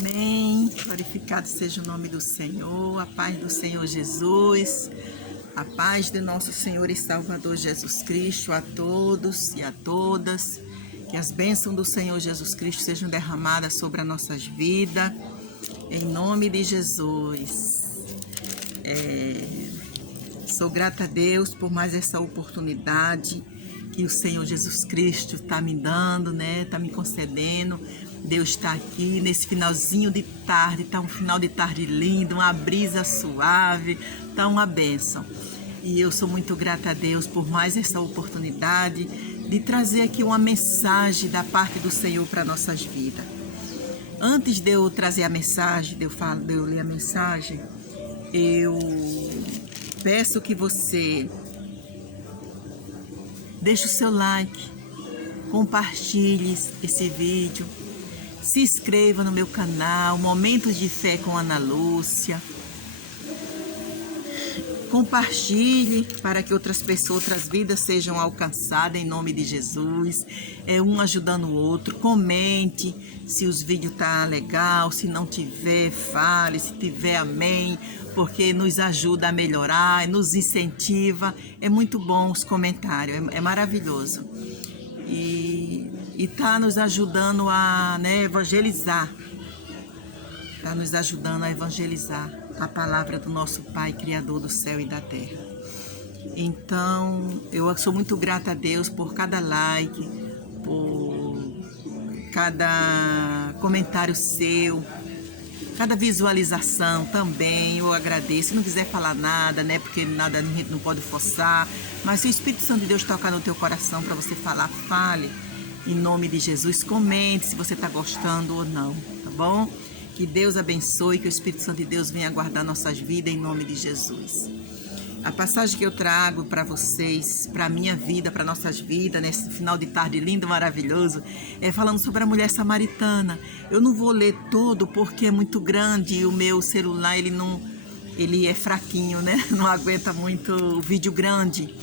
Amém. Glorificado seja o nome do Senhor, a paz do Senhor Jesus, a paz do nosso Senhor e Salvador Jesus Cristo a todos e a todas. Que as bênçãos do Senhor Jesus Cristo sejam derramadas sobre as nossas vidas, em nome de Jesus. Sou grata a Deus por mais essa oportunidade que o Senhor Jesus Cristo está me dando, né? Está me concedendo. Deus está aqui nesse finalzinho de tarde, está um final de tarde lindo, uma brisa suave, está uma bênção. E eu sou muito grata a Deus por mais essa oportunidade de trazer aqui uma mensagem da parte do Senhor para nossas vidas. Antes de eu trazer a mensagem, de eu ler a mensagem, eu peço que você deixe o seu like, compartilhe esse vídeo, se inscreva no meu canal, Momentos de Fé com Ana Lúcia. Compartilhe para que outras pessoas, outras vidas sejam alcançadas em nome de Jesus. Um ajudando o outro. Comente se os vídeos tá legal, se não tiver, fale, se tiver, amém, porque nos ajuda a melhorar, nos incentiva. É muito bom os comentários, é maravilhoso. E está nos ajudando a evangelizar. Está nos ajudando a evangelizar a palavra do nosso Pai, Criador do céu e da terra. Então, eu sou muito grata a Deus por cada like, por cada comentário seu, cada visualização também, eu agradeço. Se não quiser falar nada, né, porque nada a gente não pode forçar, mas se o Espírito Santo de Deus tocar no teu coração para você falar, fale. Em nome de Jesus, comente se você está gostando ou não, tá bom? Que Deus abençoe, que o Espírito Santo de Deus venha guardar nossas vidas em nome de Jesus. A passagem que eu trago para vocês, para a minha vida, para nossas vidas, nesse final de tarde lindo, maravilhoso, é falando sobre a mulher samaritana. Eu não vou ler todo porque é muito grande e o meu celular ele é fraquinho, né? Não aguenta muito vídeo grande,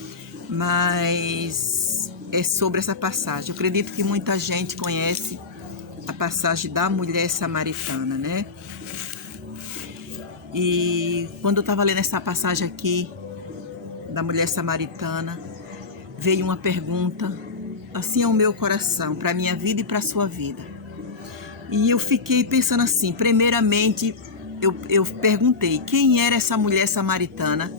mas é sobre essa passagem. Eu acredito que muita gente conhece a passagem da mulher samaritana, né? E quando eu estava lendo essa passagem aqui da mulher samaritana, veio uma pergunta assim ao meu coração, para a minha vida e para a sua vida. E eu fiquei pensando assim, primeiramente eu perguntei quem era essa mulher samaritana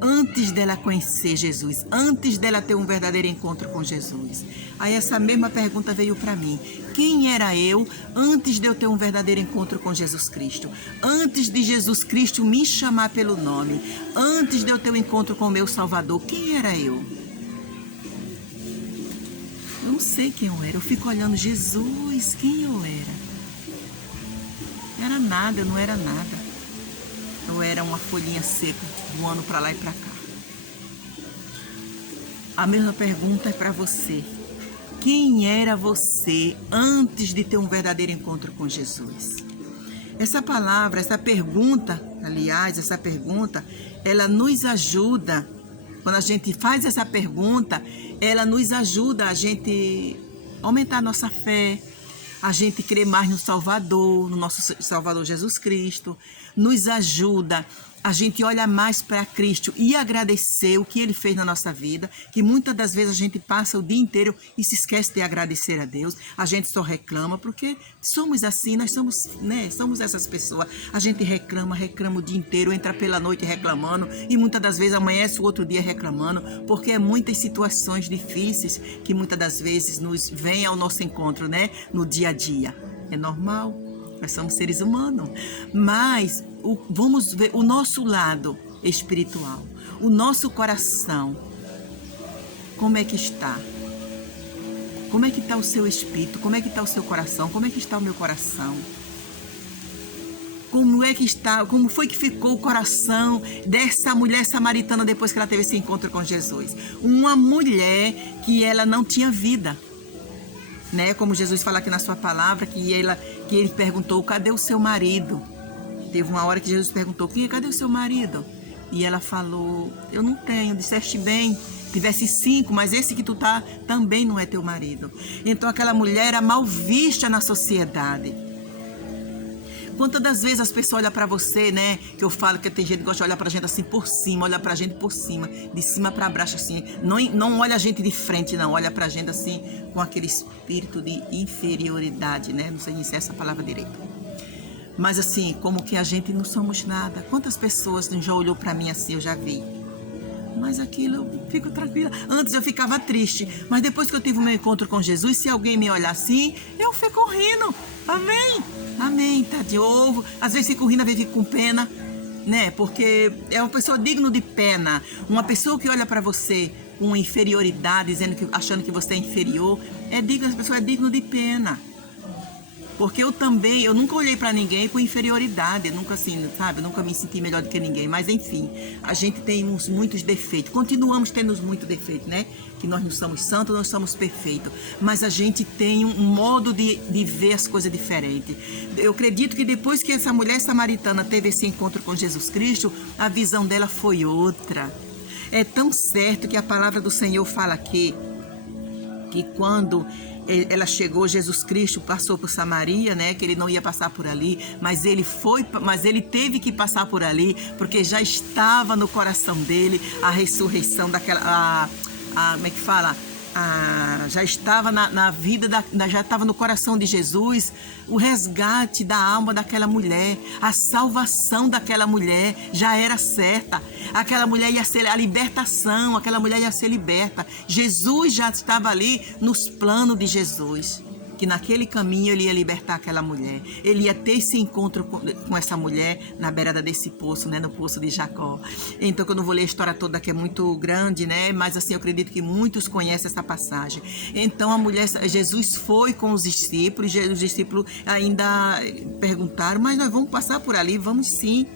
antes dela conhecer Jesus, antes dela ter um verdadeiro encontro com Jesus. Aí essa mesma pergunta veio para mim. Quem era eu antes de eu ter um verdadeiro encontro com Jesus Cristo? Antes de Jesus Cristo me chamar pelo nome, antes de eu ter um encontro com o meu Salvador, quem era eu? Eu não sei quem eu era, eu fico olhando Jesus, quem eu era? Não era nada, eu não era nada. Eu era uma folhinha seca, voando para lá e para cá. A mesma pergunta é para você. Quem era você antes de ter um verdadeiro encontro com Jesus? Essa palavra, essa pergunta, ela nos ajuda. Quando a gente faz essa pergunta, ela nos ajuda a gente aumentar a nossa fé, a gente crer mais no Salvador, no nosso Salvador Jesus Cristo, nos ajuda a gente olhar mais para Cristo e agradecer o que Ele fez na nossa vida, que muitas das vezes a gente passa o dia inteiro e se esquece de agradecer a Deus, a gente só reclama, porque somos assim, nós somos, somos essas pessoas, a gente reclama o dia inteiro, entra pela noite reclamando e muitas das vezes amanhece o outro dia reclamando, porque é muitas situações difíceis que muitas das vezes nos vêm ao nosso encontro, no dia a dia. É normal. Nós somos seres humanos, mas vamos ver o nosso lado espiritual, o nosso coração, como é que está? Como é que está o seu espírito? Como é que está o seu coração? Como é que está o meu coração? Como é que está? Como foi que ficou o coração dessa mulher samaritana depois que ela teve esse encontro com Jesus? Uma mulher que ela não tinha vida. Como Jesus fala aqui na sua palavra, que ele perguntou, cadê o seu marido? Teve uma hora que Jesus perguntou, cadê o seu marido? E ela falou, eu não tenho, disseste bem, tivesse 5, mas esse que tu tá também não é teu marido. Então aquela mulher era mal vista na sociedade. Quantas das vezes as pessoas olham para você, né? Que eu falo que tem gente que gosta de olhar pra gente assim por cima, olha pra gente por cima, de cima para baixo assim. Não olha a gente de frente, não. Olha pra gente assim com aquele espírito de inferioridade, né? Não sei se é essa a palavra direita. Mas assim, como que a gente não somos nada. Quantas pessoas já olhou para mim assim, eu já vi. Mas aquilo eu fico tranquila. Antes eu ficava triste, mas depois que eu tive o meu encontro com Jesus, se alguém me olhar assim, eu fico rindo. Amém? Amém, tá de ovo. Às vezes fico rindo, às vezes fico com pena, né? Porque é uma pessoa digna de pena. Uma pessoa que olha para você com inferioridade, achando que você é inferior, essa pessoa é digna de pena. Porque eu nunca olhei para ninguém com inferioridade, nunca assim, sabe, nunca me senti melhor do que ninguém, mas enfim, a gente tem muitos defeitos, continuamos tendo muitos defeitos, né? Que nós não somos santos, nós somos perfeitos, mas a gente tem um modo de ver as coisas diferente. Eu acredito que depois que essa mulher samaritana teve esse encontro com Jesus Cristo, a visão dela foi outra. É tão certo que a palavra do Senhor fala aqui, que quando ela chegou, Jesus Cristo passou por Samaria, né? Que ele não ia passar por ali, mas ele teve que passar por ali, porque já estava no coração dele a ressurreição daquela, como é que fala? Já estava na vida, já estava no coração de Jesus o resgate da alma daquela mulher, a salvação daquela mulher já era certa. Aquela mulher ia ser a libertação, aquela mulher ia ser liberta. Jesus já estava ali nos planos de Jesus, que naquele caminho ele ia libertar aquela mulher. Ele ia ter esse encontro com essa mulher na beirada desse poço, né, no poço de Jacó. Então, que eu não vou ler a história toda, que é muito grande, né, mas assim, eu acredito que muitos conhecem essa passagem. Então, Jesus foi com os discípulos ainda perguntaram, mas nós vamos passar por ali? Vamos sim,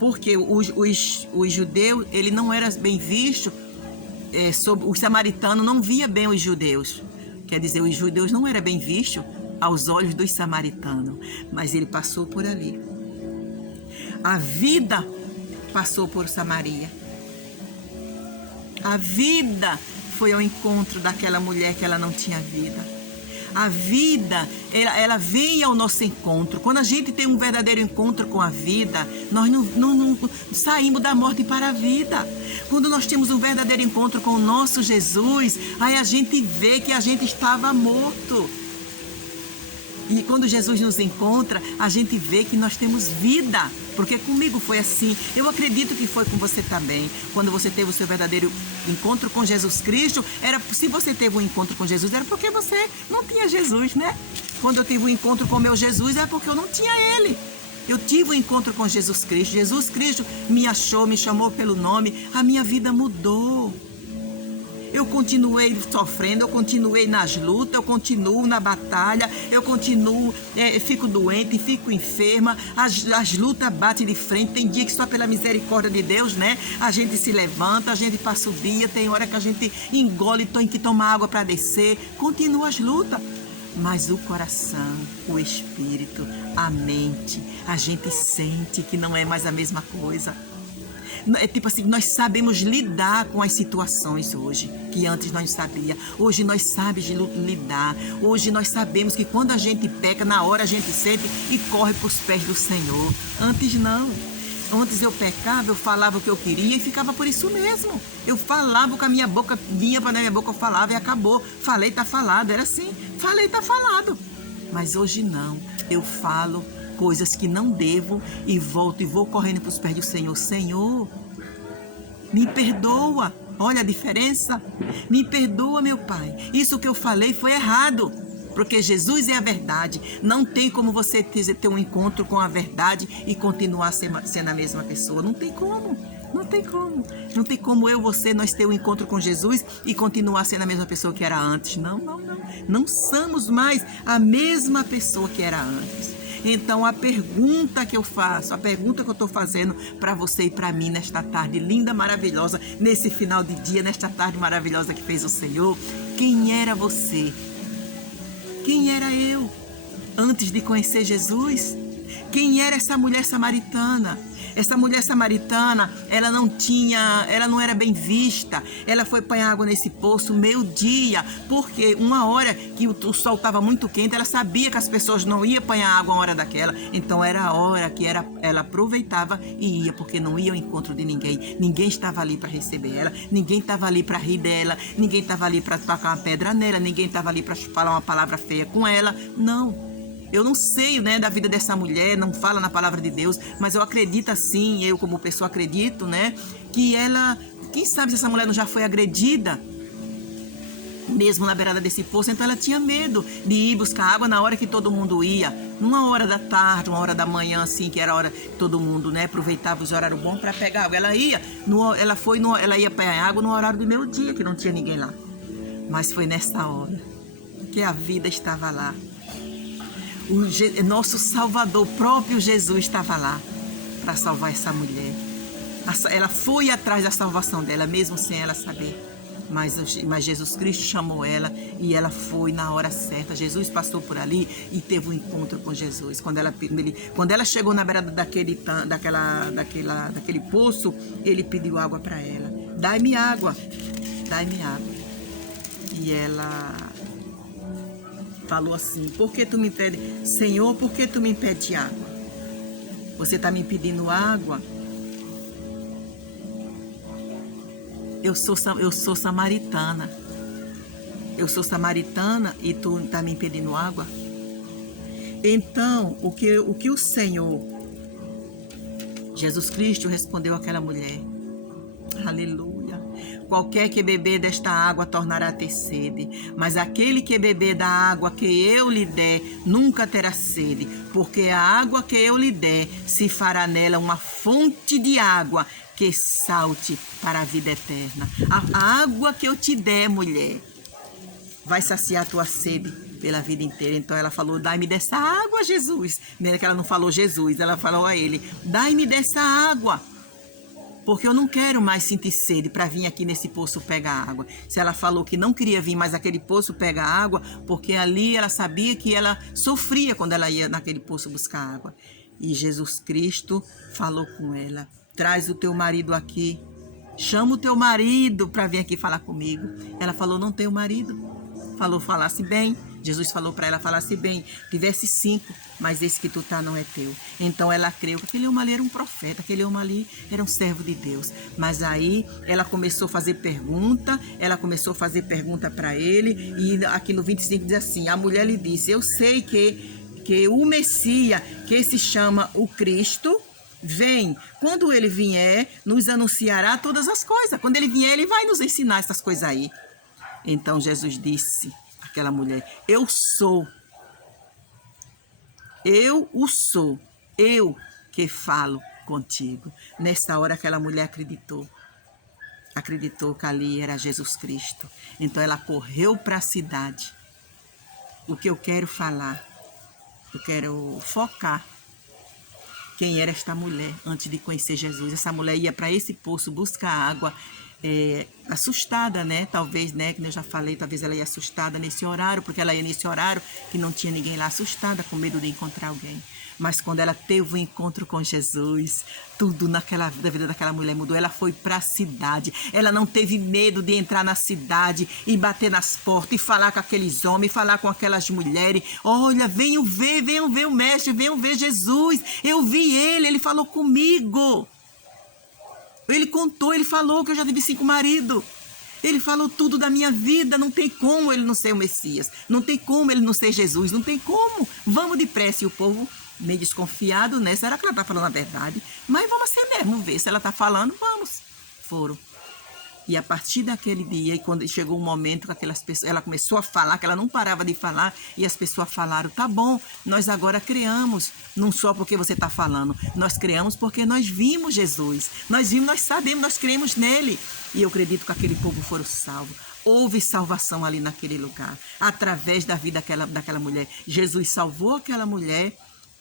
porque os judeus, ele não era bem visto, os samaritanos não via bem os judeus. Quer dizer, os judeus não era bem visto aos olhos dos samaritanos, mas ele passou por ali. A vida passou por Samaria. A vida foi ao encontro daquela mulher que ela não tinha vida. A vida, ela vem ao nosso encontro. Quando a gente tem um verdadeiro encontro com a vida, nós não saímos da morte para a vida. Quando nós temos um verdadeiro encontro com o nosso Jesus, aí a gente vê que a gente estava morto. E quando Jesus nos encontra, a gente vê que nós temos vida. Porque comigo foi assim. Eu acredito que foi com você também. Quando você teve o seu verdadeiro encontro com Jesus Cristo, se você teve um encontro com Jesus, era porque você não tinha Jesus, né? Quando eu tive um encontro com meu Jesus, é porque eu não tinha Ele. Eu tive um encontro com Jesus Cristo. Jesus Cristo me achou, me chamou pelo nome. A minha vida mudou. Eu continuei sofrendo, eu continuei nas lutas, eu continuo na batalha, eu continuo, fico doente, fico enferma, as lutas batem de frente. Tem dia que só pela misericórdia de Deus, né? A gente se levanta, a gente passa o dia, tem hora que a gente engole, tem que tomar água para descer, continua as lutas. Mas o coração, o espírito, a mente, a gente sente que não é mais a mesma coisa. É tipo assim, nós sabemos lidar com as situações hoje, que antes nós não sabíamos. Hoje nós sabemos lidar. Hoje nós sabemos que quando a gente peca, na hora a gente sente e corre para os pés do Senhor. Antes não. Antes eu pecava, eu falava o que eu queria e ficava por isso mesmo. Eu falava com a minha boca, vinha para a minha boca, eu falava e acabou. Falei, tá falado. Era assim, falei, tá falado. Mas hoje não. Eu falo coisas que não devo e volto e vou correndo para os pés do Senhor. Senhor, me perdoa. Olha a diferença. Me perdoa, meu Pai. Isso que eu falei foi errado. Porque Jesus é a verdade. Não tem como você ter um encontro com a verdade e continuar sendo a mesma pessoa. Não tem como. Não tem como. Não tem como nós ter um encontro com Jesus e continuar sendo a mesma pessoa que era antes. Não. Não somos mais a mesma pessoa que era antes. Então, a pergunta que eu faço, a pergunta que eu estou fazendo para você e para mim nesta tarde linda, maravilhosa, nesse final de dia, nesta tarde maravilhosa que fez o Senhor, quem era você? Quem era eu? Antes de conhecer Jesus? Quem era essa mulher samaritana? Essa mulher samaritana, ela não era bem vista. Ela foi apanhar água nesse poço meio-dia, porque uma hora que o sol estava muito quente, ela sabia que as pessoas não iam apanhar água uma hora daquela. Então era a hora que ela aproveitava e ia, porque não ia ao encontro de ninguém. Ninguém estava ali para receber ela, ninguém estava ali para rir dela, ninguém estava ali para tacar uma pedra nela, ninguém estava ali para falar uma palavra feia com ela. Não. Eu não sei, né, da vida dessa mulher, não fala na palavra de Deus, mas eu acredito assim, eu como pessoa acredito, né, que ela, quem sabe se essa mulher não já foi agredida, mesmo na beirada desse poço, então ela tinha medo de ir buscar água na hora que todo mundo ia, numa hora da tarde, uma hora da manhã, assim, que era a hora que todo mundo, né, aproveitava os horários bons para pegar água. Ela ia pegar água no horário do meio-dia, que não tinha ninguém lá, mas foi nessa hora que a vida estava lá. Nosso Salvador, o próprio Jesus, estava lá para salvar essa mulher. Ela foi atrás da salvação dela, mesmo sem ela saber. Mas Jesus Cristo chamou ela e ela foi na hora certa. Jesus passou por ali e teve um encontro com Jesus. Quando ela chegou na beirada daquele poço, ele pediu água para ela. Dai-me água, dai-me água. E ela falou assim: por que tu me pede, Senhor, por que tu me pede água? Você está me pedindo água? Eu sou samaritana. Eu sou samaritana e tu está me pedindo água? Então, o que o Senhor, Jesus Cristo, respondeu àquela mulher? Aleluia. Qualquer que beber desta água tornará a ter sede, mas aquele que beber da água que eu lhe der nunca terá sede, porque a água que eu lhe der se fará nela uma fonte de água que salte para a vida eterna. A água que eu te der, mulher, vai saciar a tua sede pela vida inteira. Então ela falou: dai-me dessa água, Jesus. Mesmo que ela não falou Jesus, ela falou a ele: dai-me dessa água, porque eu não quero mais sentir sede para vir aqui nesse poço pegar água. Se ela falou que não queria vir mais naquele poço pegar água, porque ali ela sabia que ela sofria quando ela ia naquele poço buscar água. E Jesus Cristo falou com ela: traz o teu marido aqui, chama o teu marido para vir aqui falar comigo. Ela falou: não tenho marido. Falasse bem. Jesus falou para ela: falasse bem, tivesse 5, mas esse que tu tá não é teu. Então ela creu que aquele homem ali era um profeta, aquele homem ali era um servo de Deus. Mas aí ela começou a fazer pergunta para ele, e aqui no 25 diz assim: a mulher lhe disse: eu sei que o Messias, que se chama o Cristo, vem. Quando ele vier, nos anunciará todas as coisas. Quando ele vier, ele vai nos ensinar essas coisas aí. Então Jesus disse àquela mulher: eu sou. Eu o sou. Eu que falo contigo. Nessa hora aquela mulher acreditou. Acreditou que ali era Jesus Cristo. Então ela correu para a cidade. O que eu quero falar, eu quero focar quem era esta mulher antes de conhecer Jesus. Essa mulher ia para esse poço buscar água, assustada, né? Talvez, né? Que eu já falei, talvez ela ia assustada nesse horário, porque ela ia nesse horário que não tinha ninguém lá, assustada, com medo de encontrar alguém. Mas quando ela teve um encontro com Jesus, tudo da vida daquela mulher mudou. Ela foi para a cidade. Ela não teve medo de entrar na cidade e bater nas portas e falar com aqueles homens, falar com aquelas mulheres: olha, venham ver o mestre, venham ver Jesus. Eu vi ele falou comigo. Ele contou, ele falou que eu já tive 5 maridos. Ele falou tudo da minha vida. Não tem como ele não ser o Messias. Não tem como ele não ser Jesus. Não tem como. Vamos depressa. E o povo meio desconfiado, né? Será que ela está falando a verdade? Mas vamos assim mesmo, ver se ela está falando. Vamos. Foram. E a partir daquele dia, e quando chegou um momento que aquelas pessoas, ela começou a falar, que ela não parava de falar, e as pessoas falaram: tá bom, nós agora criamos, não só porque você está falando, nós criamos porque nós vimos Jesus, nós sabemos, nós cremos nele. E eu acredito que aquele povo foram salvos. Houve salvação ali naquele lugar, através da vida daquela mulher. Jesus salvou aquela mulher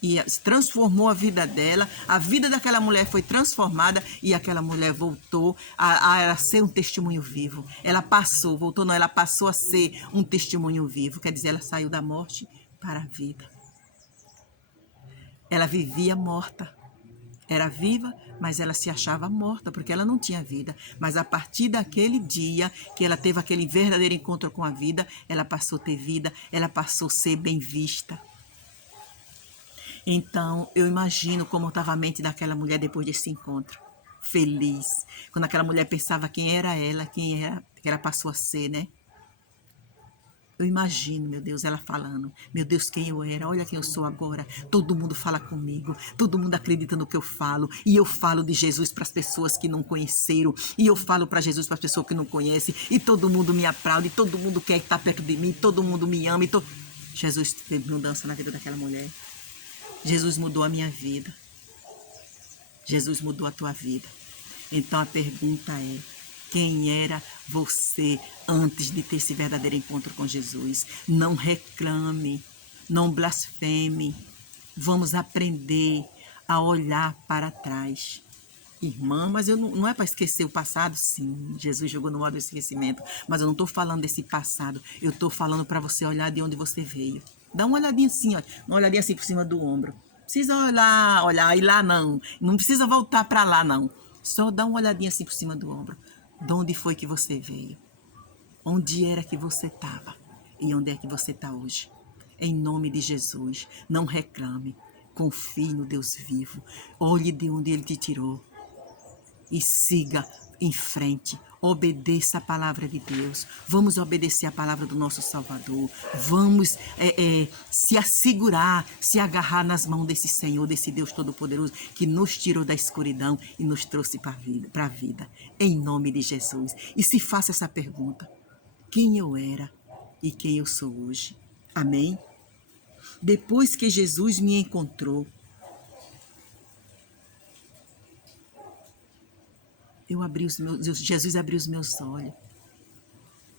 e transformou a vida dela. A vida daquela mulher foi transformada e aquela mulher voltou a ser um testemunho vivo. Ela passou a ser um testemunho vivo. Quer dizer, ela saiu da morte para a vida. Ela vivia morta. Era viva, mas ela se achava morta, porque ela não tinha vida. Mas a partir daquele dia que ela teve aquele verdadeiro encontro com a vida, ela passou a ter vida, ela passou a ser bem vista. Então, eu imagino como estava a mente daquela mulher depois desse encontro. Feliz. Quando aquela mulher pensava quem era ela, quem era, que ela passou a ser, né? Eu imagino, meu Deus, ela falando, meu Deus, quem eu era, olha quem eu sou agora. Todo mundo fala comigo, todo mundo acredita no que eu falo. E eu falo de Jesus para as pessoas que não conheceram. E eu falo para Jesus para as pessoas que não conhecem. E todo mundo me aplaude, todo mundo quer estar perto de mim, todo mundo me ama. Jesus teve mudança na vida daquela mulher. Jesus mudou a minha vida. Jesus mudou a tua vida. Então a pergunta é: quem era você antes de ter esse verdadeiro encontro com Jesus? Não reclame, não blasfeme. Vamos aprender a olhar para trás. Irmã, mas não é para esquecer o passado? Sim, Jesus jogou no modo do esquecimento. Mas eu não estou falando desse passado. Eu estou falando para você olhar de onde você veio. Dá uma olhadinha assim, ó, uma olhadinha assim por cima do ombro. Não precisa olhar e lá não. Não precisa voltar para lá não. Só dá uma olhadinha assim por cima do ombro. De onde foi que você veio? Onde era que você estava? E onde é que você está hoje? Em nome de Jesus, não reclame. Confie no Deus vivo. Olhe de onde Ele te tirou. E siga em frente. Obedeça a palavra de Deus. Vamos obedecer a palavra do nosso Salvador. Vamos se assegurar, se agarrar nas mãos desse Senhor, desse Deus Todo-Poderoso, que nos tirou da escuridão e nos trouxe para a vida. Em nome de Jesus. E se faça essa pergunta: quem eu era e quem eu sou hoje? Amém? Depois que Jesus me encontrou, Jesus abriu os meus olhos.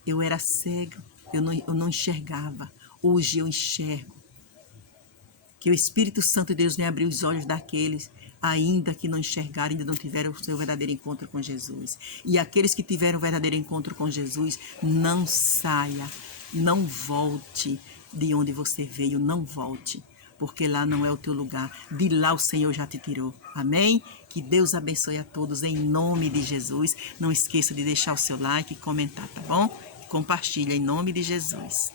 Eu era cego, eu não enxergava. Hoje eu enxergo. Que o Espírito Santo de Deus me abriu os olhos daqueles ainda que não enxergaram, ainda não tiveram o seu verdadeiro encontro com Jesus. E aqueles que tiveram o verdadeiro encontro com Jesus, não saia, não volte de onde você veio, não volte. Porque lá não é o teu lugar. De lá o Senhor já te tirou. Amém? Que Deus abençoe a todos em nome de Jesus. Não esqueça de deixar o seu like e comentar, tá bom? Compartilha em nome de Jesus.